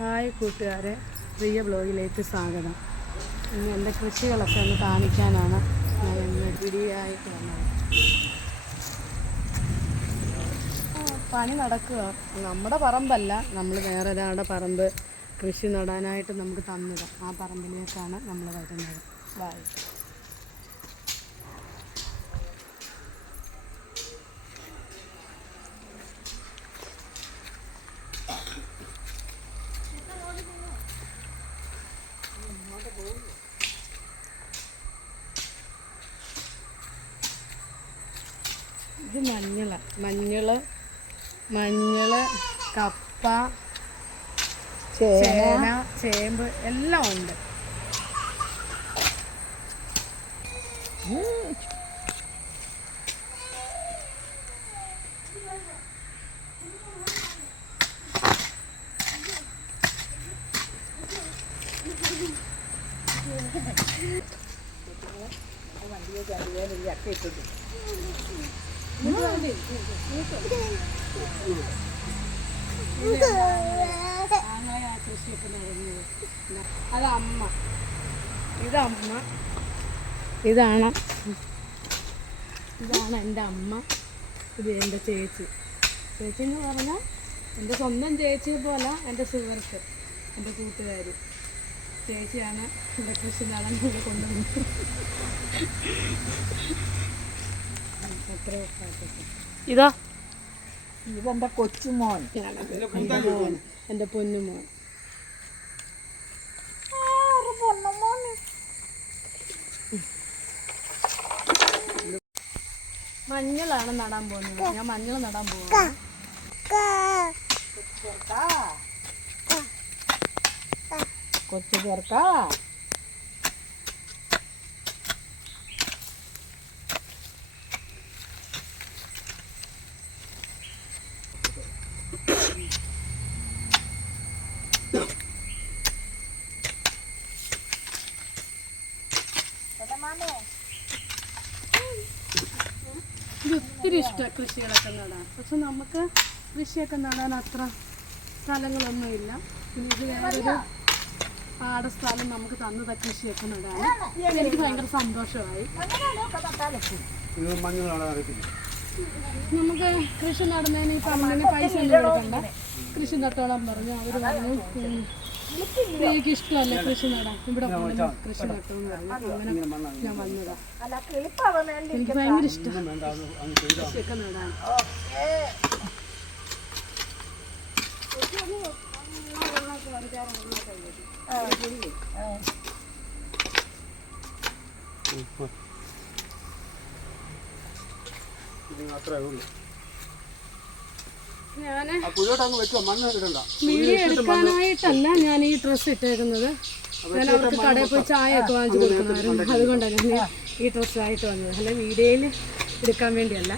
Hi കൂട്ടുകാരെ, പ്രിയ ബ്ലോഗിലേക്ക് സ്വാഗതം. ഇന്ന് എൻ്റെ കൃഷികളൊക്കെ ഒന്ന് കാണിക്കാനാണ് ഞാൻ ഇന്ന് പിടിയായിട്ട് വന്നത്. പണി നടക്കുക. നമ്മുടെ പറമ്പല്ല, നമ്മൾ വേറെ ഒരാളുടെ പറമ്പ് കൃഷി നടാനായിട്ട് നമുക്ക് തന്നതാണ്. ആ പറമ്പിലേക്കാണ് നമ്മൾ വരുന്നത്. ബായ്. ഇത് മഞ്ഞള്, കപ്പ, ചേന, ചേമ്പ് എല്ലാം ഉണ്ട്. അതമ്മ, ഇതാണ് എൻ്റെ അമ്മ. ഇത് എൻ്റെ ചേച്ചി എന്ന് പറഞ്ഞാൽ എൻ്റെ സ്വന്തം ചേച്ചി പോലെ എൻ്റെ സുഹൃത്ത്, എൻ്റെ കൂട്ടുകാരി ചേച്ചിയാണ് ഇവിടെ കൃഷി നടാൻ ഇവിടെ കൊണ്ടുവന്നത്. ഇതാ ഇതെൻ്റെ കൊച്ചുമോൻ, എൻ്റെ പൊന്നുമോൻ. മഞ്ഞളാണ് നടാൻ പോകുന്നത്. ഞാൻ മഞ്ഞൾ നടാൻ പോകുന്നത്. കൊച്ചു ചേർക്ക. ഇത് ഒത്തിരി ഇഷ്ടമാണ് കൃഷികളൊക്കെ നടാൻ. പക്ഷെ നമുക്ക് കൃഷിയൊക്കെ നടാൻ അത്ര സ്ഥലങ്ങളൊന്നുമില്ല. പിന്നെ ഇത് വേറൊരു പാടസ്ഥലം നമുക്ക് തന്നത് കൃഷിയൊക്കെ നടാൻ. എനിക്ക് ഭയങ്കര സന്തോഷമായി. നമുക്ക് കൃഷി നടുന്നതിന് ഈ പറമ്പിന് പൈസ ഒന്നും കൊടുക്കണ്ട. കൃഷി നട്ടോളാൻ പറഞ്ഞു. അവർ പറഞ്ഞു എനിക്ക് ഇഷ്ടമല്ല കൃഷി നടാൻ, ഇവിടെ കൃഷി നട്ടോന്ന് പറഞ്ഞു. അങ്ങനെ ഞാൻ വന്നതാ. എനിക്ക് ഭയങ്കര ഇഷ്ടമാണ് കൃഷിയൊക്കെ നടാൻ. വീഡിയോ എടുക്കാനായിട്ടല്ല ഞാൻ ഈ ഡ്രസ്സ് ഇട്ടേക്കുന്നത്. ഞാൻ അവർക്ക് കടയിൽ പോയി ചായ ഒക്കെ വാങ്ങിച്ചു കൊടുക്കണമായിരുന്നു. അതുകൊണ്ടാണ് ഞാൻ ഈ ഡ്രസ്സായിട്ട് വന്നത്. അല്ല വീഡിയോയിൽ എടുക്കാൻ വേണ്ടിയല്ല.